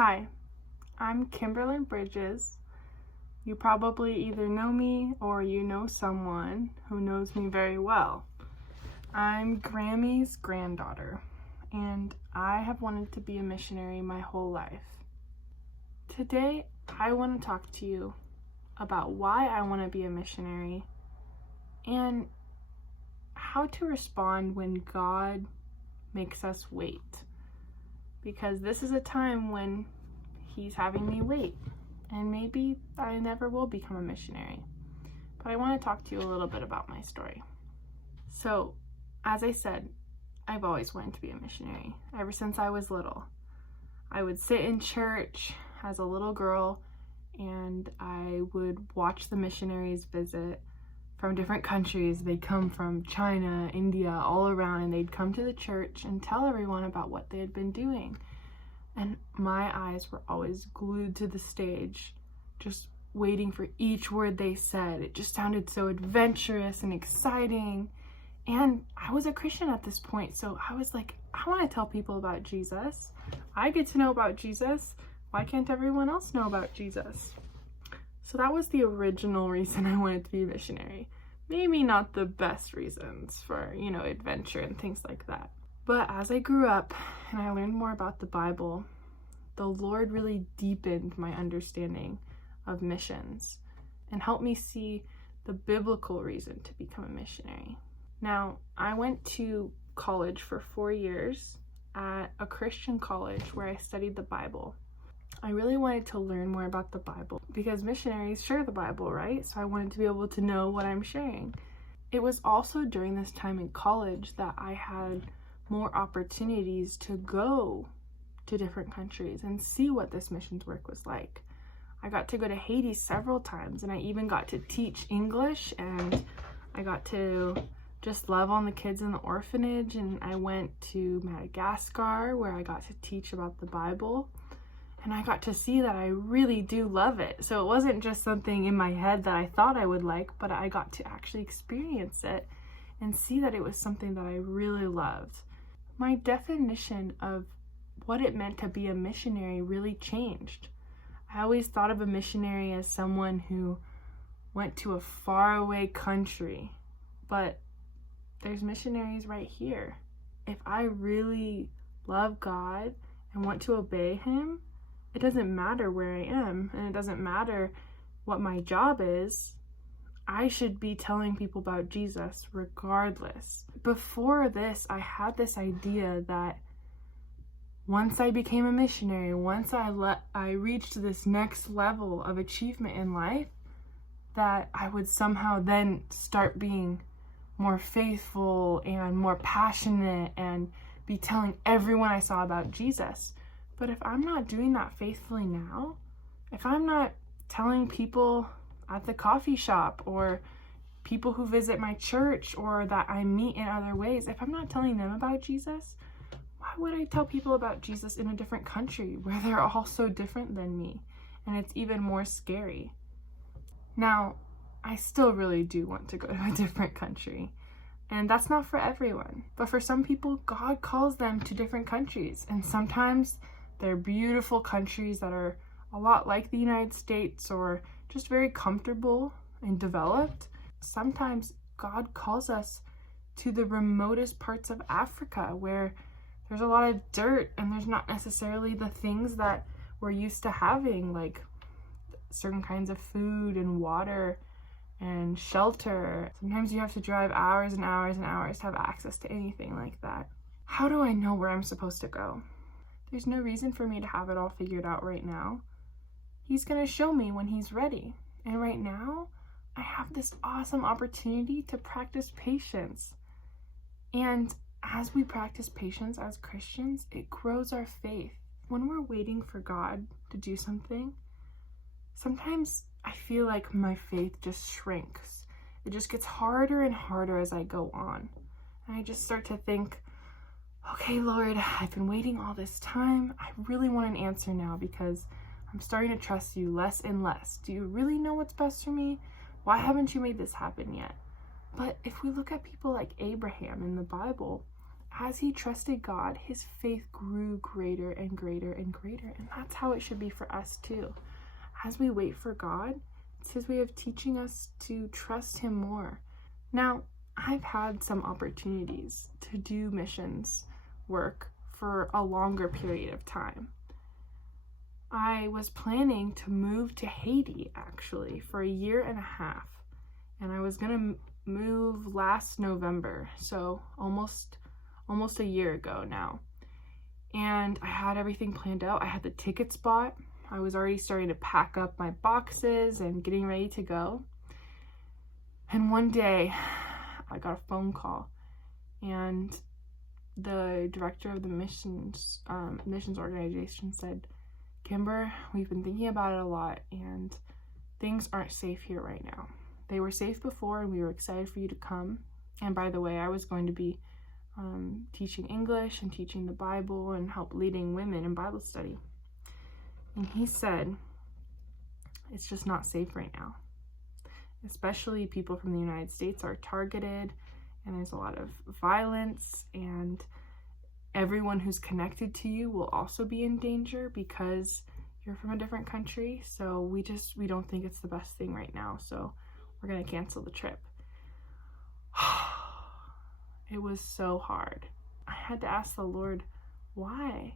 Hi, I'm Kimberlyn Bridges. You probably either know me or you know someone who knows me very well. I'm Grammy's granddaughter, and I have wanted to be a missionary my whole life. Today, I want to talk to you about why I want to be a missionary and how to respond when God makes us wait. Because this is a time when He's having me wait, and maybe I never will become a missionary. But I want to talk to you a little bit about my story. So, as I said, I've always wanted to be a missionary, ever since I was little. I would sit in church as a little girl, and I would watch the missionaries visit from different countries. They'd come from China, India, all around, and they'd come to the church and tell everyone about what they had been doing. And my eyes were always glued to the stage, just waiting for each word they said. It just sounded so adventurous and exciting. And I was a Christian at this point, so I was like, I want to tell people about Jesus. I get to know about Jesus. Why can't everyone else know about Jesus? So that was the original reason I wanted to be a missionary. Maybe not the best reasons for, adventure and things like that. But as I grew up and I learned more about the Bible, the Lord really deepened my understanding of missions and helped me see the biblical reason to become a missionary. Now, I went to college for 4 years at a Christian college where I studied the Bible. I really wanted to learn more about the Bible because missionaries share the Bible, right? So I wanted to be able to know what I'm sharing. It was also during this time in college that I had more opportunities to go to different countries and see what this missions work was like. I got to go to Haiti several times, and I even got to teach English, and I got to just love on the kids in the orphanage, and I went to Madagascar where I got to teach about the Bible. And I got to see that I really do love it. So it wasn't just something in my head that I thought I would like, but I got to actually experience it and see that it was something that I really loved. My definition of what it meant to be a missionary really changed. I always thought of a missionary as someone who went to a faraway country, but there's missionaries right here. If I really love God and want to obey Him, it doesn't matter where I am, and it doesn't matter what my job is. I should be telling people about Jesus regardless. Before this, I had this idea that once I became a missionary, once I reached this next level of achievement in life, that I would somehow then start being more faithful and more passionate and be telling everyone I saw about Jesus. But if I'm not doing that faithfully now, if I'm not telling people at the coffee shop or people who visit my church or that I meet in other ways, if I'm not telling them about Jesus, why would I tell people about Jesus in a different country where they're all so different than me? And it's even more scary. Now, I still really do want to go to a different country. And that's not for everyone. But for some people, God calls them to different countries. And sometimes they're beautiful countries that are a lot like the United States or just very comfortable and developed. Sometimes God calls us to the remotest parts of Africa where there's a lot of dirt and there's not necessarily the things that we're used to having, like certain kinds of food and water and shelter. Sometimes you have to drive hours and hours and hours to have access to anything like that. How do I know where I'm supposed to go? There's no reason for me to have it all figured out right now. He's going to show me when He's ready. And right now, I have this awesome opportunity to practice patience. And as we practice patience as Christians, it grows our faith. When we're waiting for God to do something, sometimes I feel like my faith just shrinks. It just gets harder and harder as I go on. And I just start to think, okay, Lord, I've been waiting all this time. I really want an answer now because I'm starting to trust You less and less. Do You really know what's best for me? Why haven't You made this happen yet? But if we look at people like Abraham in the Bible, as he trusted God, his faith grew greater and greater and greater. And that's how it should be for us too. As we wait for God, it's his way of teaching us to trust him more. Now, I've had some opportunities to do missions work for a longer period of time. I was planning to move to Haiti, actually, for 1.5 years. And I was going to move last November, so almost a year ago now. And I had everything planned out. I had the tickets bought. I was already starting to pack up my boxes and getting ready to go. And one day, I got a phone call, and the director of the missions organization said, "Kimber, we've been thinking about it a lot, and things aren't safe here right now. They were safe before, and we were excited for you to come." And by the way, I was going to be teaching English and teaching the Bible and help leading women in Bible study. And he said, "It's just not safe right now. Especially people from the United States are targeted, and there's a lot of violence, and everyone who's connected to you will also be in danger because you're from a different country. So we don't think it's the best thing right now. So we're going to cancel the trip." It was so hard. I had to ask the Lord, why?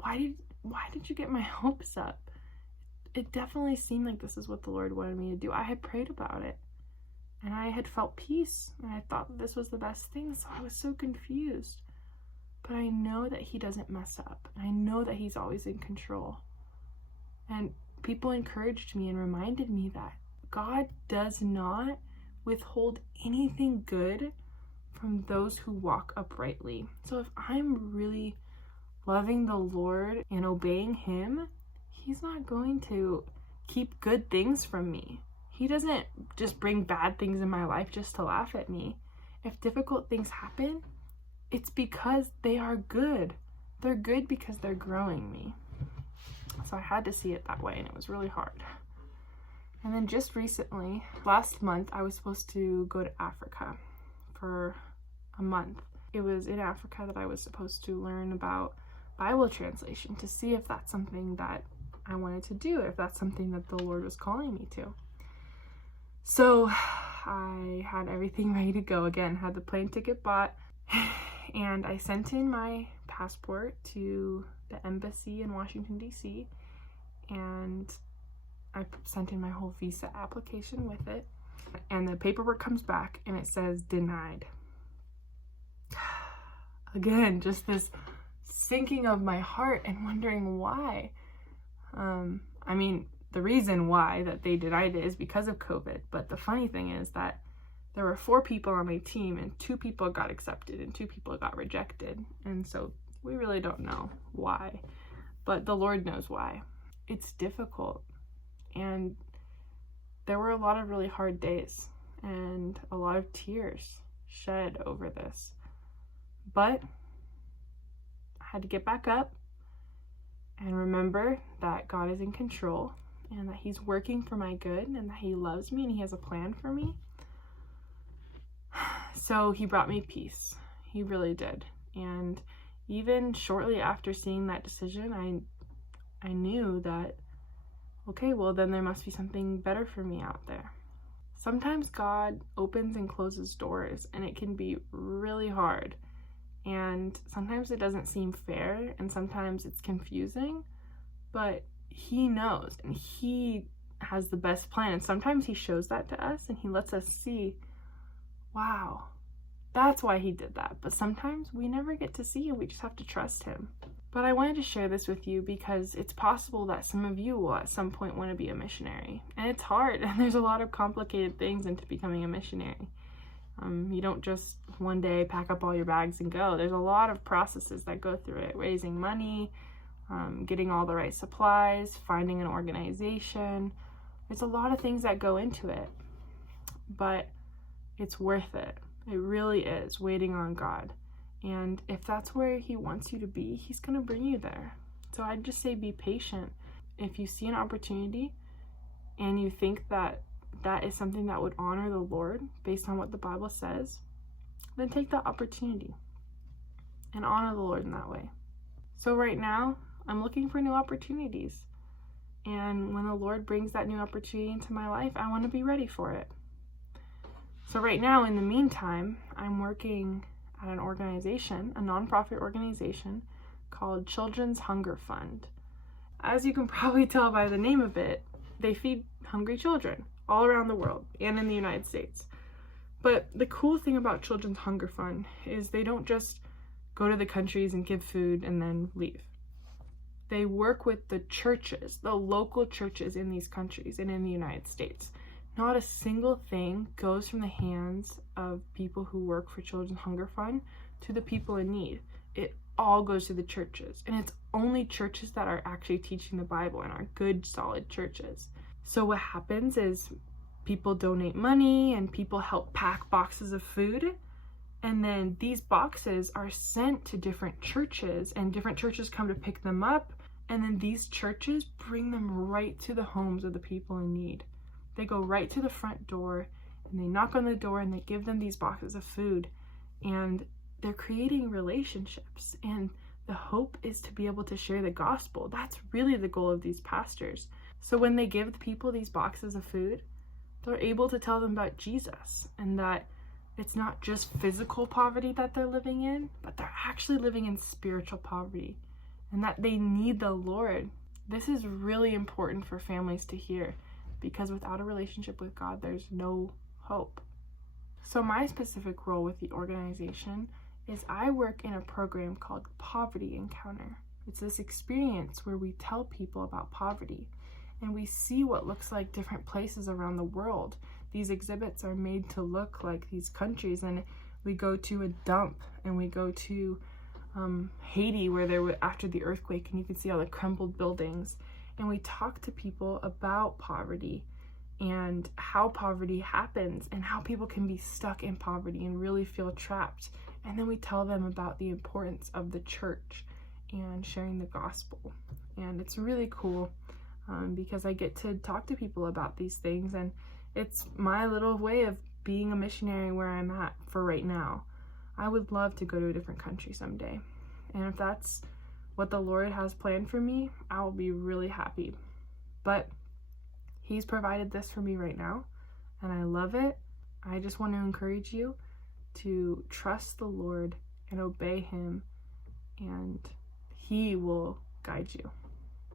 Why did you get my hopes up? It definitely seemed like this is what the Lord wanted me to do. I had prayed about it, and I had felt peace, and I thought that this was the best thing, so I was so confused. But I know that he doesn't mess up. I know that he's always in control. And people encouraged me and reminded me that God does not withhold anything good from those who walk uprightly. So if I'm really loving the Lord and obeying him, he's not going to keep good things from me. He doesn't just bring bad things in my life just to laugh at me. If difficult things happen, it's because they are good. They're good because they're growing me. So I had to see it that way, and it was really hard. And then just recently, last month, I was supposed to go to Africa for a month. It was in Africa that I was supposed to learn about Bible translation to see if that's something that I wanted to do, if that's something that the Lord was calling me to. So I had everything ready to go again, had the plane ticket bought, and I sent in my passport to the embassy in Washington, D.C., and I sent in my whole visa application with it, and the paperwork comes back and it says denied. Again, just this sinking of my heart and wondering why. I mean, the reason why that they denied it is because of COVID, but the funny thing is that there were 4 people on my team, and 2 people got accepted and 2 people got rejected, and so we really don't know why, but the Lord knows why. It's difficult, and there were a lot of really hard days and a lot of tears shed over this, but I had to get back up and remember that God is in control and that he's working for my good and that he loves me and he has a plan for me. So he brought me peace. He really did. And even shortly after seeing that decision, I knew that, okay, well then there must be something better for me out there. Sometimes God opens and closes doors, and it can be really hard. And sometimes it doesn't seem fair, and sometimes it's confusing, but he knows, and he has the best plan. And sometimes he shows that to us, and he lets us see, wow, that's why he did that. But sometimes we never get to see, and we just have to trust him. But I wanted to share this with you because it's possible that some of you will at some point want to be a missionary. And it's hard, and there's a lot of complicated things into becoming a missionary. You don't just one day pack up all your bags and go. There's a lot of processes that go through it. Raising money, getting all the right supplies, finding an organization. There's a lot of things that go into it. But it's worth it. It really is, waiting on God. And if that's where he wants you to be, he's going to bring you there. So I'd just say be patient. If you see an opportunity and you think that that is something that would honor the Lord based on what the Bible says, then take that opportunity. and honor the Lord in that way. So right now, I'm looking for new opportunities. And when the Lord brings that new opportunity into my life, I want to be ready for it. So right now, in the meantime, I'm working at an organization, a nonprofit organization called Children's Hunger Fund. As you can probably tell by the name of it, they feed hungry children all around the world and in the United States. But the cool thing about Children's Hunger Fund is they don't just go to the countries and give food and then leave. They work with the churches, the local churches in these countries and in the United States. Not a single thing goes from the hands of people who work for Children's Hunger Fund to the people in need. It all goes to the churches, and it's only churches that are actually teaching the Bible and are good, solid churches. So what happens is people donate money and people help pack boxes of food, and then these boxes are sent to different churches, and different churches come to pick them up, and then these churches bring them right to the homes of the people in need. They go right to the front door, and they knock on the door, and they give them these boxes of food, and they're creating relationships, and the hope is to be able to share the gospel. That's really the goal of these pastors. So when they give the people these boxes of food, they're able to tell them about Jesus, and that it's not just physical poverty that they're living in, but they're actually living in spiritual poverty, and that they need the Lord. This is really important for families to hear, because without a relationship with God, there's no hope. So my specific role with the organization is I work in a program called Poverty Encounter. It's this experience where we tell people about poverty, and we see what looks like different places around the world. These exhibits are made to look like these countries, and we go to a dump, and we go to Haiti, where there were after the earthquake, and you can see all the crumbled buildings, and we talk to people about poverty and how poverty happens and how people can be stuck in poverty and really feel trapped. And then we tell them about the importance of the church and sharing the gospel. And it's really cool because I get to talk to people about these things, and it's my little way of being a missionary where I'm at for right now. I would love to go to a different country someday. And if that's what the Lord has planned for me, I will be really happy. But He's provided this for me right now, and I love it. I just want to encourage you to trust the Lord and obey Him, and He will guide you.